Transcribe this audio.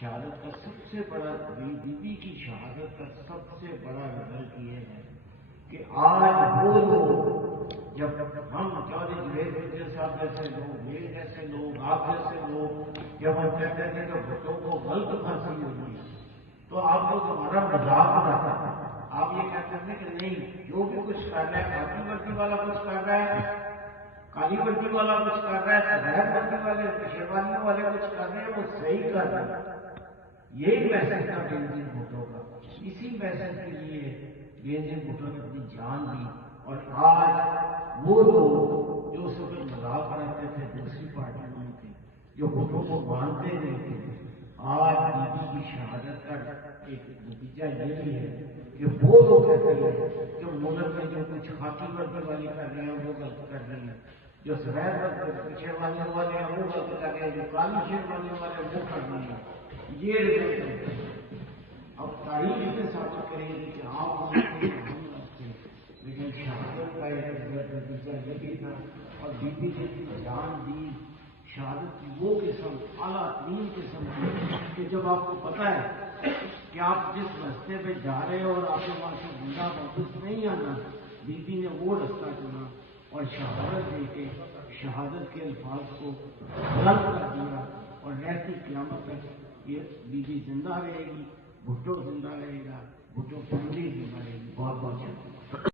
شہادت کا سب سے بڑا بیوی کی شہادت کا سب سے بڑا رزلٹ یہ ہے کہ آج وہ لوگ جب ہم چودھری جوید صاحب جیسے لوگ، میرے جیسے لوگ، آپ جیسے لوگ جب ہم کہتے تھے کہ بھٹو کو غلط پھانسی ہوئی تو آپ لوگ ہمارا مذاق اڑاتا تھا. آپ یہ کہتے تھے کہ نہیں، جو بھی کچھ کر رہا ہے، کالی وردی والا کچھ کر رہا ہے، کالی وردی والا کچھ کر رہا ہے، سفید وردی والے، شیروانیوں والے کچھ کر رہے ہیں، وہ صحیح کر رہے ہیں. یہی میسج تھا بینظیر بھٹو کا. اسی میسج کے لیے بینظیر بھٹو نے اپنی جان دی. اور آج وہ لوگ جو اس وقت مذاق کرتے تھے دوسری پارٹیوں میں تھے، جو بھٹو کو مانتے نہیں تھے، آج بیوی کی شہادت کا ایک نتیجہ یہ بھی ہے کہ وہ لوگ کہتے ہیں جو ملک میں جو کچھ خاکی وردی والے کر رہے ہیں وہ غلط کر رہے ہیں، جو سفید شیروانیوں والے ہیں وہ غلط کر رہے ہیں، جو کالی شیروانیوں والے وہ کر رہے ہیں. یہ رزلٹ ہے. اب تاریخ سے ثابت کرے گی کہ آپ تھے، لیکن شہادت کا ایک نتیجہ یہ بھی تھا. اور بیوی نے اپنی جان دی. شہادت کی وہ قسم، اعلیٰ ترین قسم کی کہ جب آپ کو پتا ہے کہ آپ جس راستے پہ جا رہے ہو اور آپ کے وہاں سے زندہ واپس نہیں آنا، بیوی نے وہ راستہ چنا اور شہادت دے کے شہادت کے الفاظ کو بلند کر دیا. اور رہتی قیامت تک یہ بیوی زندہ رہے گی، بھٹو زندہ رہے گا، بھٹو فیملی زندہ رہے گی. بہت بہت شکریہ.